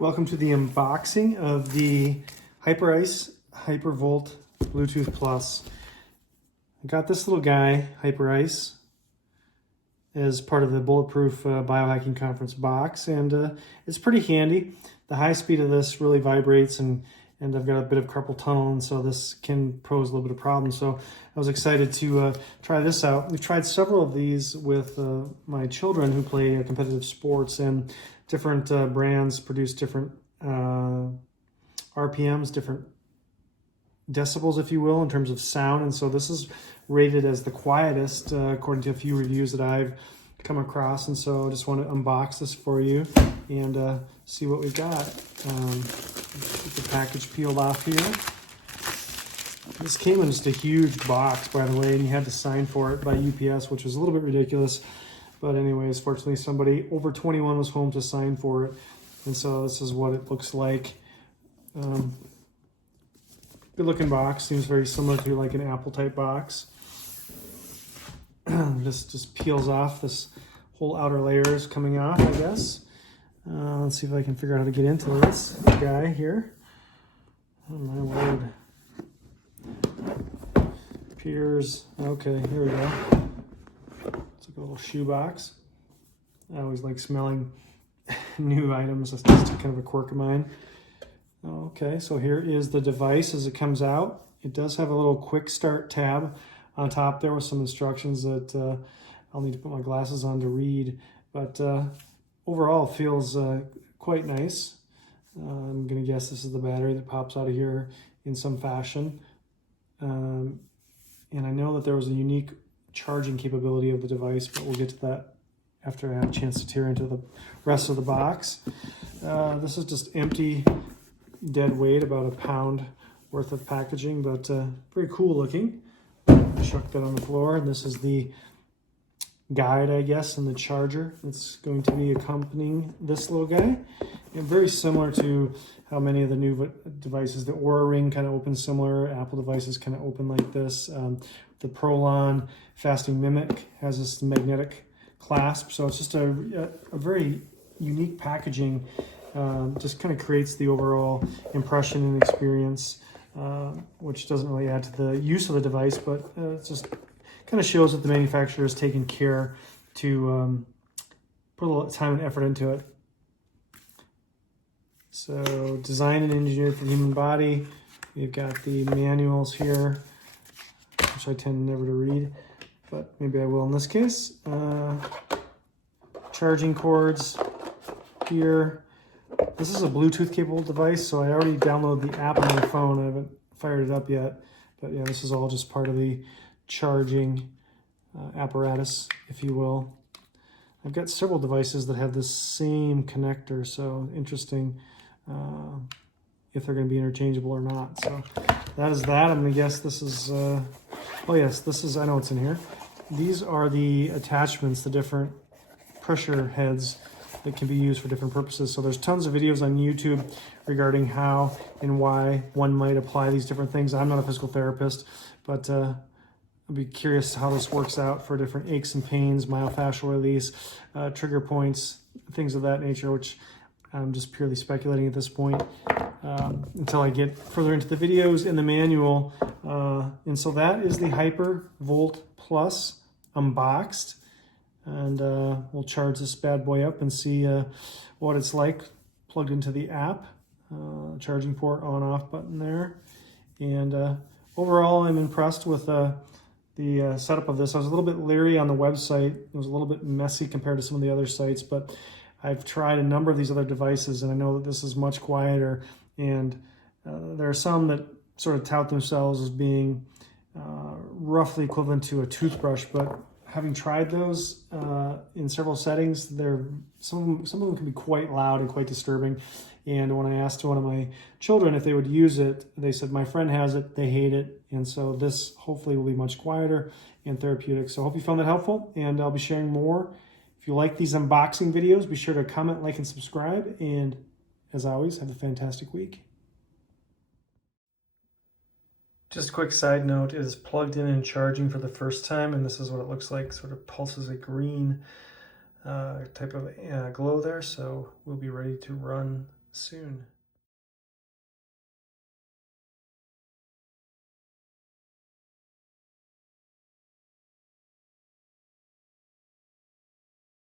Welcome to the unboxing of the HyperIce HyperVolt Bluetooth Plus. I got this little guy, HyperIce, as part of the Bulletproof Biohacking Conference box, and it's pretty handy. The high speed of this really vibrates, and I've got a bit of carpal tunnel, and so this can pose a little bit of problems. So I was excited to try this out. We've tried several of these with my children who play competitive sports, and different brands produce different RPMs, different decibels, if you will, in terms of sound. And so this is rated as the quietest, according to a few reviews that I've come across. And so I just want to unbox this for you and see what we've got. Get the package peeled off here. This came in just a huge box, by the way, and you had to sign for it by UPS, which was a little bit ridiculous. But anyways, fortunately, somebody over 21 was home to sign for it. And so this is what it looks like. Good looking box. Seems very similar to like an Apple type box. This just peels off. This whole outer layer is coming off, I guess. Let's see if I can figure out how to get into this guy here. Oh my word. Peters. Okay, here we go. It's like a little shoe box. I always like smelling new items. That's just kind of a quirk of mine. Okay, so here is the device as it comes out. It does have a little quick start tab on top there with some instructions that I'll need to put my glasses on to read. But overall, it feels quite nice. I'm going to guess this is the battery that pops out of here in some fashion. And I know that there was a unique charging capability of the device, but we'll get to that after I have a chance to tear into the rest of the box. This is just empty, dead weight, about a pound worth of packaging, but very cool looking. I chucked that on the floor, and this is the guide, I guess, and the charger that's going to be accompanying this little guy. And very similar to how many of the new devices, the Oura Ring kind of opens similar, Apple devices kind of open like this. The Prolon Fasting Mimic has this magnetic clasp, so it's just a very unique packaging. Just kind of creates the overall impression and experience, which doesn't really add to the use of the device, but it just kind of shows that the manufacturer has taken care to put a lot of time and effort into it. So, designed and engineered for the human body. We've got the manuals here, which I tend never to read, but maybe I will in this case. Charging cords here. This is a Bluetooth capable device, so I already downloaded the app on my phone. I haven't fired it up yet, but yeah, this is all just part of the charging apparatus, if you will. I've got several devices that have the same connector, so interesting if they're going to be interchangeable or not. So that is that. I'm going to guess this is, oh yes, this is, I know what's in here. These are the attachments, the different pressure heads that can be used for different purposes. So there's tons of videos on YouTube regarding how and why one might apply these different things. I'm not a physical therapist, but I'd be curious how this works out for different aches and pains, myofascial release, trigger points, things of that nature, which I'm just purely speculating at this point until I get further into the videos in the manual. And so that is the HyperVolt Plus unboxed. And we'll charge this bad boy up and see what it's like plugged into the app. Charging port on-off button there. And overall, I'm impressed with the setup of this. I was a little bit leery on the website. It was a little bit messy compared to some of the other sites, but I've tried a number of these other devices, and I know that this is much quieter. And there are some that sort of tout themselves as being roughly equivalent to a toothbrush, but having tried those in several settings, some of them can be quite loud and quite disturbing. And when I asked one of my children if they would use it, they said, my friend has it, they hate it. And so this hopefully will be much quieter and therapeutic. So I hope you found that helpful, and I'll be sharing more. If you like these unboxing videos, be sure to comment, like, and subscribe. And as always, have a fantastic week. Just a quick side note, it is plugged in and charging for the first time, and this is what it looks like. Sort of pulses a green type of glow there, so we'll be ready to run soon.